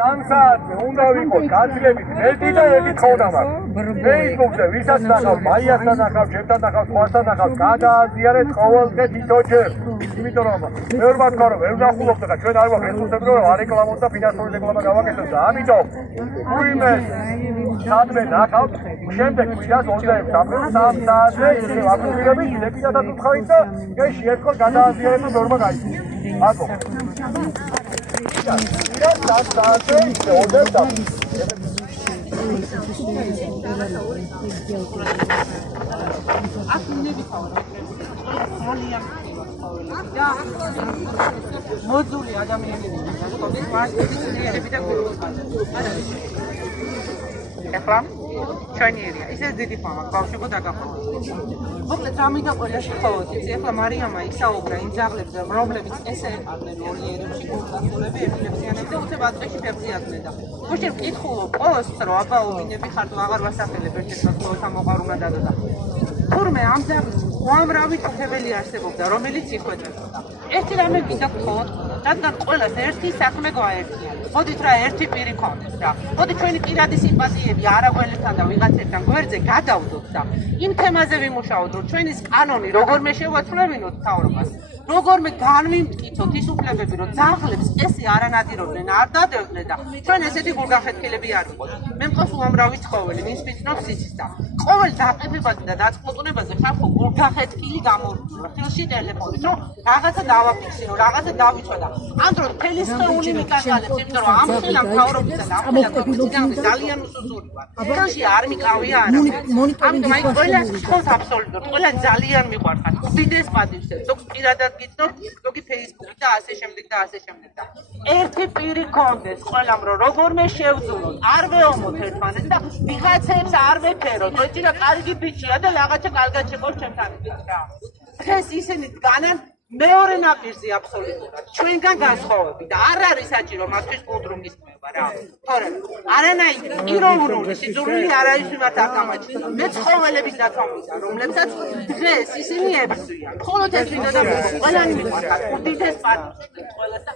სამსაათზე უნდა ვიყო გაძლებით მეტი და ერთი თხოვნა მაქვს. Facebook-ზე ვისაც ნახავ, მაიასთან ნახავ, ჩემთან ნახავ, სხვასთან ნახავ, გადააზიარეთ ყოველდღე თითოჯერ. იმიტომ რომ ვერ ვთქვა რომ ვერ ვნახულობთ და ჩვენ არ ვაქვს რესურსები რომ არეკლამოთ და ფინანსური რეკლამა გავაკეთოთ და ამიტომ ვინმე სადმე ნახავთ, შემდეგ კვირას 26 აპრილს 3 საათზე ისე ვაკვირდებით, ლექციასაც უთხარით და გეში ერთხელ გადააზიარეთ და ნორმა გაიგეთ. აკო. მოძული ადამიანები ეხლა ჩვენი ერია ისე დიდი ფამა ბავშვებო დაგახმაროთ. მოკლედ რამიდან ყველაში ხოვოთ იცი ეხლა მარიამა ისაუბრა იმ ძაღლებზე რომლებიც ესე ეყარნენ ვოლიერებში გულწრფელები ეპილეფსიანები და უცებ ადრეში ფებზიადნენ და გუშინ ვკითხულობ ყოველს რომ აბაობინები ხარ თუ აღარ ვასახელებ ერთ-ერთს ყოველთა მოყარ უნდა დადოდა თურმე ამ ძაღლის უამრავი კეთებელი არსებობდა რომელიც იხვეწებოდა ერთი რამე მინდა გქონოთ რადგან ყველას ერთი საქმე გვაერთიანებს მოდით რა ერთი პირი გქონდეს რა მოდი ჩვენი პირადი სიმპათიები არაგველებთან და ვიღაცებთან გვერდზე გადავდოთ და იმ თემაზე ვიმუშაოთ რომ ჩვენის კანონი როგორმე შევაცვლებინოთ თავრობას როგორმე განვიმტკიცოთ ის უფლებები რომ ძაღლებს ესე არანადირობდნენ არ დადევდნენ და ჩვენ ესეთი გულგახეთქილები არ ვიყოთ მე მყავს უამრავი ცხოველი ვინც ვიცნობს იცის და ყოველ დაყებებაზე და დაწყმოწუნებაზე ხალხო გულგახეთქილი გამორჩება ფილში ტელეფონით რომ რაღაცა დავაფიქსირო რაღაცა დავიცვა და ამ დროს მთელი სხეული მიკაკალებს იმიტომ რომ ამ ხელა მთავრობისა და ამ ხელა ძალიან უსუსური ვარ ხელში არ მიყავია არა ამიტომ აი ყველა სხეულს აბსოლუტურად ყველა ძალიან მიყვარხარ უდიდეს პატივს ზოგს პირადად გიცნობ ზოგი Facebook და ასე შემდეგ და ასე შემდეგ და ერთი პირი გქონდეს ყველამ რომ როგორმე შევძულოთ არ ვეომოთ ერთმანეთს და ვიღაცებს არ ვეფეროთ ეჭი რა კარგი ბიჭია და რაღაცა კარგად შეყოს ჩემთან რა დღეს ისინი დგანან მეორე ნაპირზე აბსოლუტურად ჩვენგან განსხვავებით და არ არის საჭირო მათთვის კულტურული გისმება რა თორემ არანაირი პიროვნული სიძულვილი არ არის მიმართ აკამაჩი მე ცხოველების დათვალიერება რომლებსაც დღეს ისინი ებრძვიან მხოლოდ ეს ვინდა და ყველანი მიყვარხარ უდიდეს პარტიას ყველას და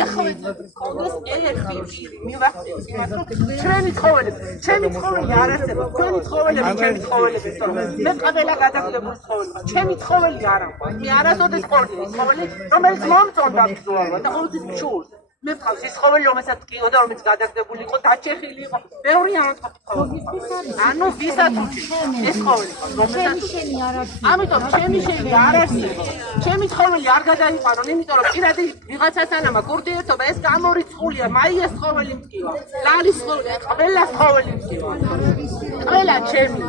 ეხლა კონგრეს ერთი მივახცევთ იმას რომ ჩვენი ცხოველი არ არსებობს ჩვენი ცხოველები ჩემი ცხოველები მე ყველა გადაგდებული ცხოველია ჩემი ცხოველი არ ამყვა მე არასოდეს ცხოველი რომელიც მომწონდა ბრძოლა და ყოველთვის მშურს მე ვყავს ის ცხოველი რომელსაც ტკიოდა რომელიც გადაგდებული იყო დაჩეხილი იყო ბევრი ანუ ვისაც უჩი ეს ცხოველი რომელსაც ამიტომ ჩემი შენი არ არსებობს ჩემი ცხოველი არ გადაიყვანონ იმიტომ რომ პირადი ვიღაცასთანამა კურდიერთობა ეს გამორიცხულია მაიას ცხოველი მტკივა ლალის ცხოველი ყველა ცხოველი მტკივა ყველა ჩემი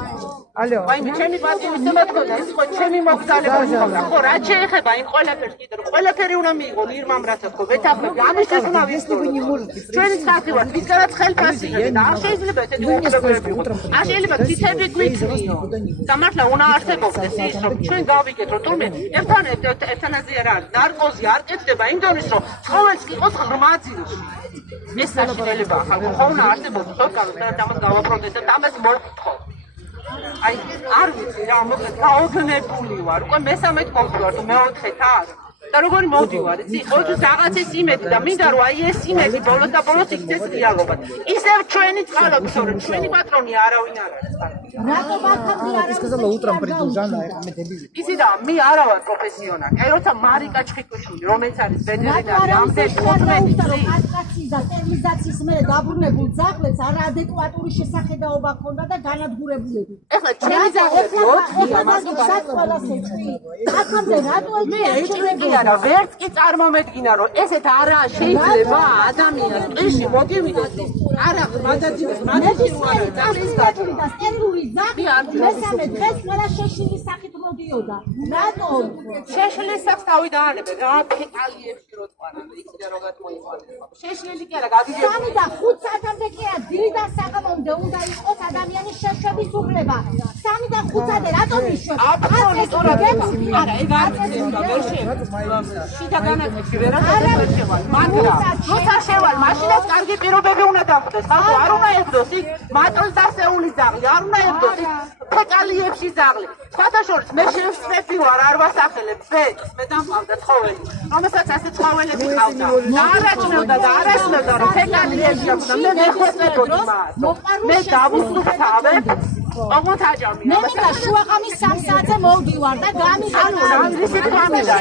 ალო ვაიმე ჩემი პატივისცემა თქონდა ეს ხო ჩემი მოგზაურობა თქონდა ხო რა შეეხება იმ ყველაფერს კიდე რომ ყველაფერი უნდა მიიღო ნირმამ რაცა თქო ვეთაფები ამისთვის უნდა ვისწოროთ ჩვენი ხალხი ვართ ვისგანაც ხელფასია და არ შეიძლება ესეთი უფლებები იყოს არ შეიძლება ცითები გვიქნიო გამართლა უნდა არსებობდეს ის რომ ჩვენ გავიგეთ რომ თურმე ევთანაზია რა არის ნარკოზი არ კეთდება იმ დონის რომ ცხოველს იყოს ღრმა ძილში ეს საშინელებაა ხალხო ხო უნდა არსებობდეს სოკაროს და ამას გავაპროტესტებთ და ამას მოვკითხოთ აი არ ვიცი რა მოკლედ გაოგნებული ვარ უკვე მესამედ მოვდივარ თუ მეოთხეთ არ და როგორი მოვდივარ იცი ყოველთვის რაღაცის იმედი და მინდა რომ აი ეს იმედი ბოლოს და ბოლოს იქცეს რეალობად ისევ ჩვენი წყალობს რომ ჩვენი პატრონი არავინ არ არის რატო ბაქამდე არ сказала утром приду жанна მე დებილი იცი და მე არა ვარ პროფესიონალი აი როცა მარიკა ჩხიკვიშვილი რომელიც არის ვეტერინარი ამდენ 15 წელი კასტრაციის და სტერილიზაციის მერე დაბრუნებულ ძაღლებს არაადეკვატური შესახედაობა ჰქონდა და განადგურებულები ეხლა ჩემი ძაღლები 4 ბაქამდე რატო ეჭვებია რა ვერც კი წარმომედგინა რომ ესეთ არა შეიძლება ადამიანს ტყეში მოგივიდეს არა გადაძინოს მაგის უარა წარის გაჭრი და სტერილური ძაღლი მესამე დღეს ყველა შეშლის სახით მოდიოდა რატო შეშლის სახს თავი დაანებე რა ფეტალიებში რო თვალა იქიდან როგაც მოიყვანეს შეშლილი კი არა გაგიჟებს 3 და 5 საათამდე კი არა დილიდან საღამომდე უნდა იყოს ადამიანის შეშების უფლება 3 და 5 საათე რატო მიშვებს აბსოლუტურად არა ეგ არ შეიძლება ვერ შეიძლება შიდა განათლებში ვერასოდეს ვერ შევალ მაგრამ როცა შევალ მაშინაც კარგი პირობები უნდა დაგვდეს ხალხო არ უნდა ებდოს იქ მატოს დასეული ძაღლი არ უნდა ებდოს იქ ფეკალიებში ზაღლი. სხვათაშორის მე შევსწრები ვარ, არ ვასახელებ ბედს, მე დამყავდა ცხოველი, რომელსაც ასე ცხოველები ყავდა. და არაჩნევდა და არასმევდა, რომ ფეკალიებში აქვს. მე მეხვეწებოდი მას. მე დავუსუფთავებ. ოღონდ აჯამი. მე მინდა შუაღამის 3 საათზე მოვდივარ და გამიხარ. ისეთ გამიდა.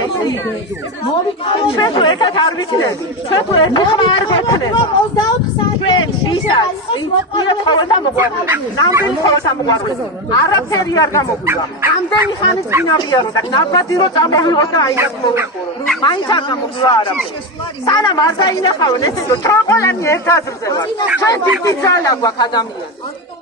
ჩვენ თუ ერთად არ ვიცნები. ჩვენ თუ ერთად არ გექნები. 24 საათი ვისაც ვიღა ყოველთა მოყვარული. ნამდვილი ყოველთა მოყვარული. არაფერი არ გამოგვივა. ამდენი ხანი წინავია რომ და ნაბადი რომ წამოვიღოთ და აინაც მოვიხურო. მაინც არ გამოგვივა არაფერი. სანამ არ დაინახავენ ესე რომ ჩვენყოლანი ერთ აზრზე ვართ. ჩვენ დიდი ძალა გვაქვს ადამიანს.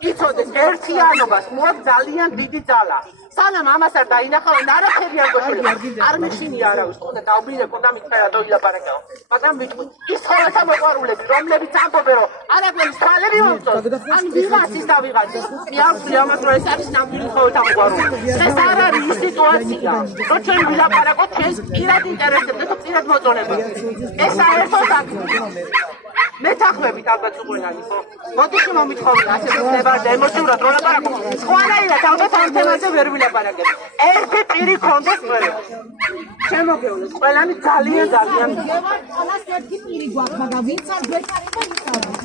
იცოდეს ერთიანობას მოაქვს ძალიან დიდი ძალა. სანამ ამას არ დაინახავენ არაფერი არ გოშლება. არ მიხსინია არავის ყოდა დავბირე ყოდა მითხარა დაილაპარაკეო. მაგრამ ვიტყვი ის ხოლმე მოყვარულები რომლებიც ამბობენ რომ არაფერი თვალები მომწონს. ან ვიღაც ის და ვიღაც. მე არ ვთვლი ამას რომ ეს არის ნამდვილი ხოლმე მოყვარული. ეს არ არის ის სიტუაცია. რომ ჩვენ ვილაპარაკოთ ჩვენს პირად ინტერესებზე თუ პირად მოწონებაზე. ეს საერთოდ აქ მეთანხმებით ალბათ უყურნანი ხო? მოდიში მომითხოვნა ასე ხდება და ემოციურად რო ლაპარაკობ. სხვანაირად ალბათ ამ თემაზე ვერ ვილაპარაკებ. ერთი პირი კონდეს ყველებს. შემოგევლოს ყველანი ძალიან ძალიან ყველას ერთი პირი გვაქვს, მაგრამ ვინც არ გვეყარება ის არის.